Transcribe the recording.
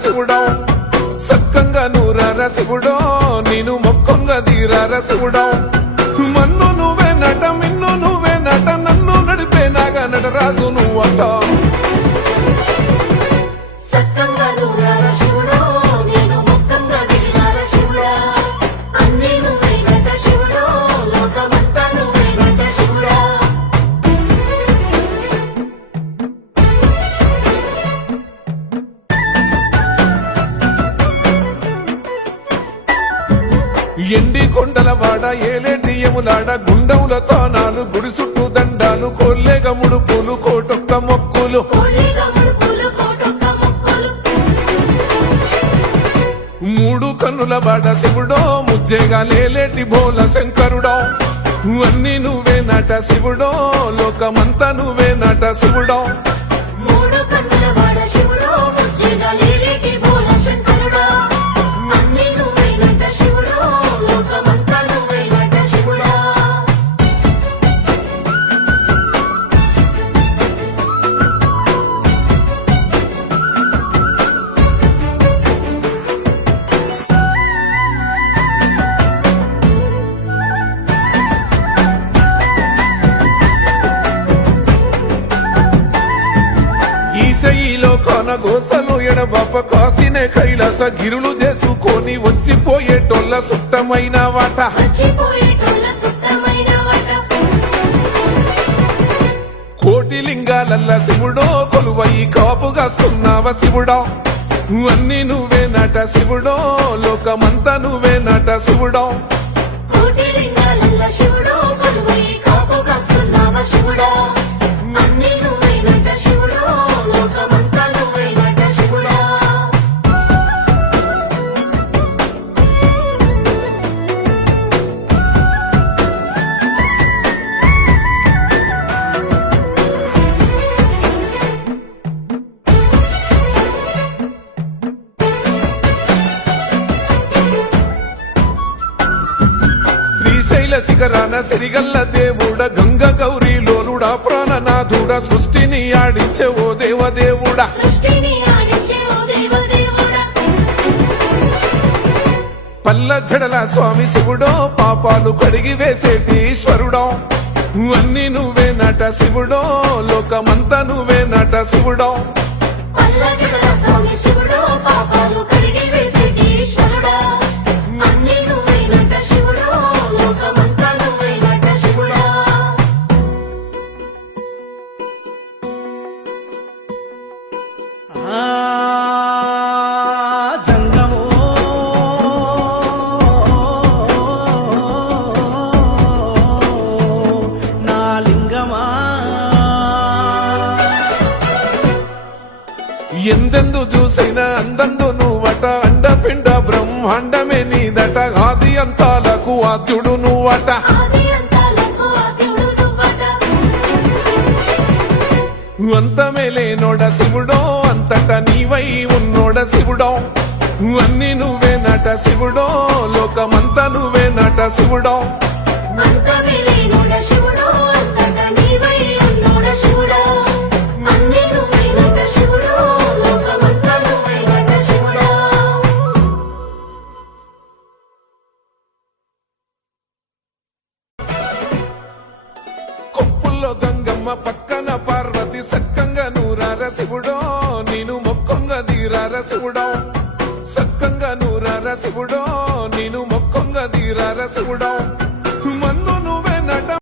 శివుడో సక్కంగా నూరార శివుడో నేను మొక్కంగా దీరార శివుడో మన్ను నువ్వే నట మిన్ను నువ్వే నట నన్ను నడిపే నాగా నటరాజు నువ్వట ఎండి కొండల వాడ ఏలేటి యములాడ గుండములతో నాలు గుడి చుట్టూ దండాలు కోల్లేగ ముడుపులు కోటొక్క మొక్కులు మూడు కన్నుల బాడ శివుడో ముజ్జేగా లేలేటి బోల శంకరుడో అన్ని నువ్వే నట శివుడో లోకమంతా నువ్వే నట శివుడో ఈశయిలో కొనగోసలు ఎడబాప కాసినే కైలాస గిరులు చేసుకొని వచ్చిపోయేటోళ్ళ సుట్టమైన వాట కోటి లింగాలల్ల శివుడో కొలువయి కాపుగాస్తున్నావ శివుడో అన్ని నువ్వే నట శివుడో లోకమంతా నువ్వే నట శివుడో శ్రీశైల శిఖరాన సిరిగల్ల దేవుడ గంగ గౌరీ లోలుడా ప్రాణనాథుడ సృష్టిని ఆడించే ఓ దేవదేవుడా పల్ల జడల స్వామి శివుడో పాపాలు కడిగి వేసేటి ఈశ్వరుడో అన్ని నువ్వే నట శివుడో లోకమంతా నువ్వే నట శివుడో ఎందెందు చూసినా అందందు నువ్వట అండపిండ బ్రహ్మాండమే నీదట ఆది అంతాలకు ఆద్యుడు నువ్వట అంతమే లేనోడ శివుడో అంతట నీవై ఉన్నోడ శివుడో అన్ని నువ్వే నట శివుడో లోకమంతా నువ్వే నట శివుడో గంగమ్మ పక్కన పార్వతి సక్కంగా నూరార శివుడో నేను మొక్కంగా దీరార శివుడో సక్కంగా నూరార శివుడో నేను మొక్కంగా దీరార శివుడో